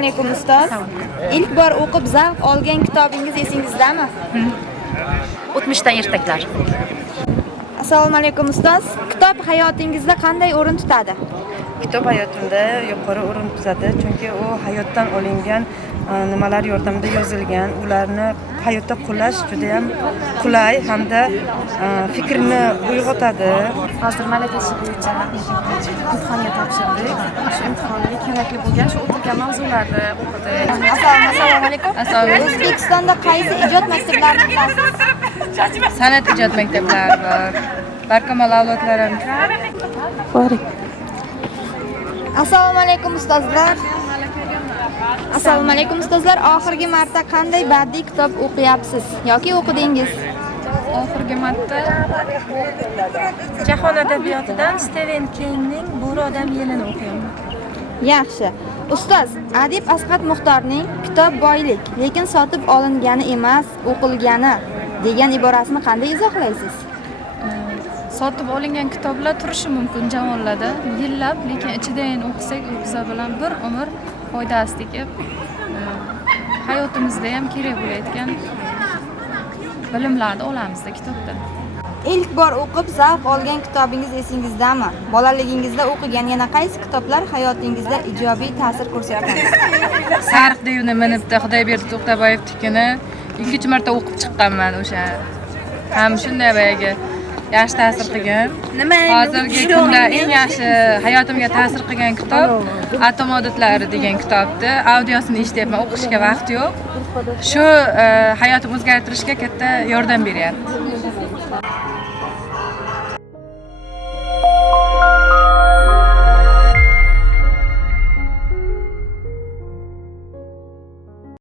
alaykum ustoz. İlk bor o'qib zavq olgan kitobingiz esingizdami? 'O'tmishdan ertaklar. Assalomu alaykum ustoz. Kitob hayotingizda qanday o'rin tutadi? Kitob hayotimda yuqori o'rin tutadi, chunki u hayotdan olingan nimalar yordamida yozilgan, ularni hayotda qo'llash juda ham qulay hamda fikrni uyg'otadi. Hozir malaka bo'yicha imtihonga topshirdik. Shu imtihonga kerakli bo'lgan shu o'tilgan mavzularni o'qidik. Assalomu alaykum. O'zbekistonda qaysi ijod maktablarini bilasiz? San'at ijod maktablari bor. Barkamol avlodlarim bor. Assalomu alaykum ustozlar. Assalomu alaykum ustozlar. Oxirgi marta qanday badiiy kitob o'qiyapsiz yoki o'qidingiz? Oxirgi marta Jahon adabiyotidan Steven Kingning Bo'ri odam yelini o'qiyapman. Yaxshi. Ustoz, adib Asqat Muxtorning kitob boylik, lekin sotib olingani emas, o'qilgani degan iborasini qanday izohlaysiz? Sotib olingan kitoblar turishi mumkin javonlarda, yillab, lekin ichidan o'qisak, u biza bilan bir umr foydasi tegib, hayotimizda ham kerak bo'layotgan bilimlarni olamizda kitobdan. Ilk bor o'qib zavq olgan kitobingiz esingizdami? Bolaligingizda o'qigan yana qaysi kitoblar hayotingizda ijobiy ta'sir ko'rsatgan? Sariq devni minibdi Xudoyberdi To'xtaboyevnikini ikkinchi marta o'qib chiqqanman o'sha. Ham shunday boyagi yaxshi ta'sir qilgan. Hozirgi kunda eng yaxshi hayotimga ta'sir qilgan kitob Atom odatlari degan kitobni. Audiosini eshityapman, o'qishga vaqt yo'q. Shu hayotimni o'zgartirishga katta yordam beryapti.